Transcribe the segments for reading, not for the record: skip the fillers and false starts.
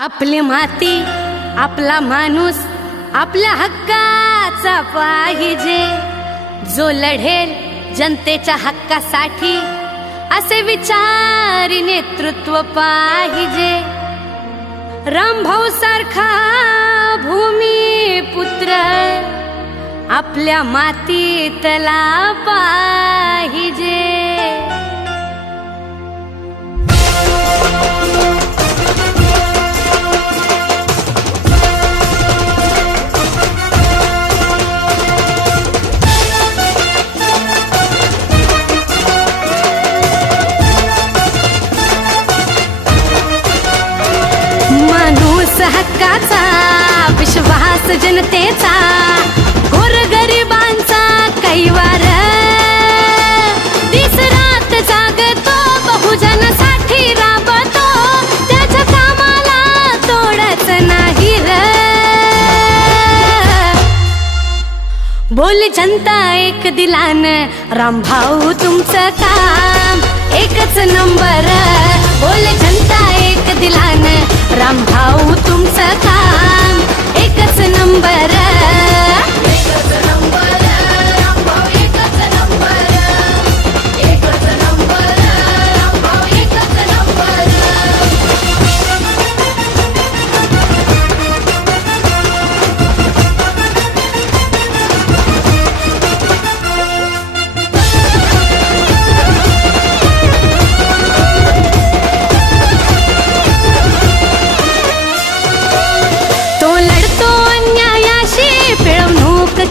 आपली माती आपला माणूस आपल्या हक्काचा पाहिजे, जो लढेल जनतेच्या हक्कासाठी असे विचारी नेतृत्व पाहिजे। रामभाऊ सारखा भूमिपुत्र आपल्या मातीतला पाहिजे। हक्काचा विश्वास जनतेचा, गोरगरिबांचा कैवार, दिस रात जागतो बहुजनासाठी राबतो, त्याच्या कामाला तोडच नाही र। बोल जनता एक दिलानं, रामभाऊ तुमचं काम एकच नंबर। बोल जनता एक दिलानं, रामभाऊ तुमचं काम एकच नंबर। एकच नंबर रामभाऊ, एकच नंबर, एकच नंबर रामभाऊ, एकच नंबर।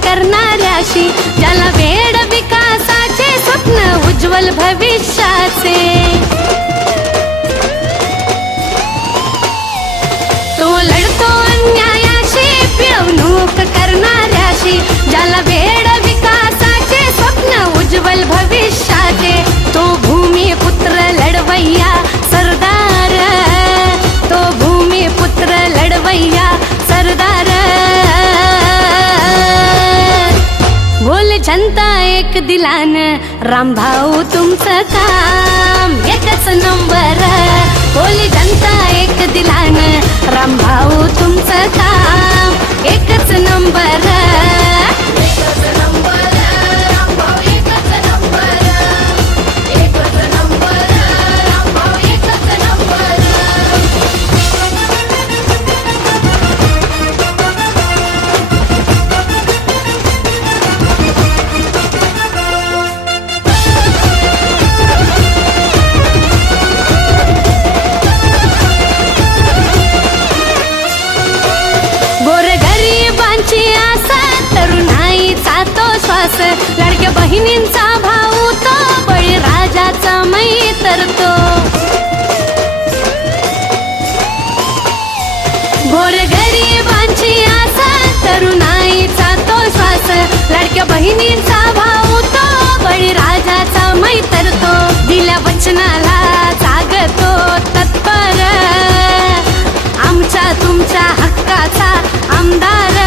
करणाऱ्याशी, ज्याला वेड विकासाचे स्वप्न उज्ज्वल भविष्याचे, तो लढतो अन्यायाशी पिळवणूक करणाऱ्याशी, ज्याला वेड विकासाचे स्वप्न उज्ज्वल भविष्याचे, तो भूमिपुत्र लढवय्या सरदार, तो भूमिपुत्र लढवय्या सरदार। बोल जनता एक दिलानं, रामभाऊ तुमचं काम एकच नंबर। बोल जनता एक दिलानं, रामभाऊ तुमचं काम एकच नंबर। एकच नंबर रामभाऊ, एकच नंबर, एकच नंबर रामभाऊ, एकच नंबर। लाडक्या बहिणींचा भाऊ तो, बळीराजाचा मैत्र तो, गोरगरिबांची आशा तरुणाईचा तो श्वास। लाडक्या बहिणींचा भाऊ तो, बळीराजाचा मैत्र तो, दिल्या वचनाला जागतो तत्पर, आमच्या तुमच्या हक्काचा आमदार।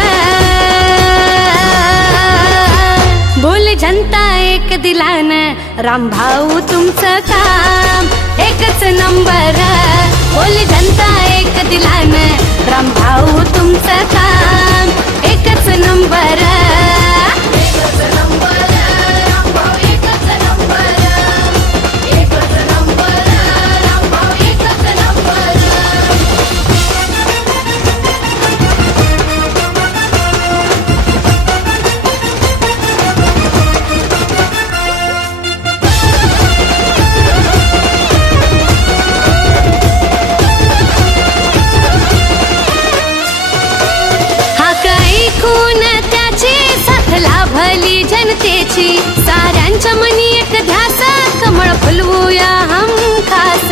बोल जनता एक दिलानं, रामभाऊ तुमचं काम एकच नंबर। बोल जनता एक दिलानं, रामभाऊ तुमचं काम एकच नंबर। एकच नंबर रामभाऊ, एकच नंबर, एकच नंबर रामभाऊ, एकच नंबर। लाभली जनतेची, साऱ्यांच्या मनी एक ध्यास, कमळ फुलवूया हमखास।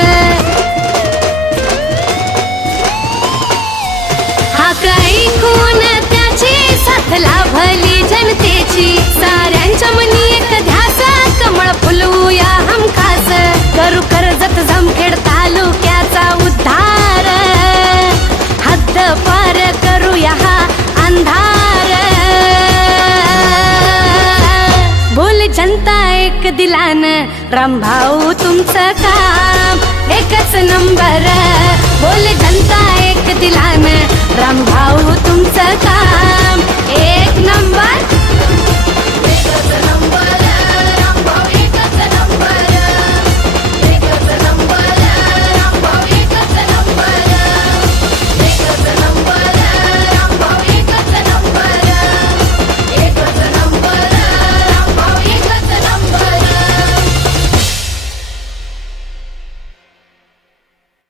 हाक ऐकून त्याची साथ लाभली जनतेची, साऱ्यांच्या मनी एक ध्यास, कमळ फुलवूया हमखास। करू कर्जत जामखेड तालुक्याचा उद्धार, हद्द पार करूया हा अंधार। बोल जनता एक दिलानं, रामभाऊ तुमचं काम एकच नंबर. बोल जनता एक दिला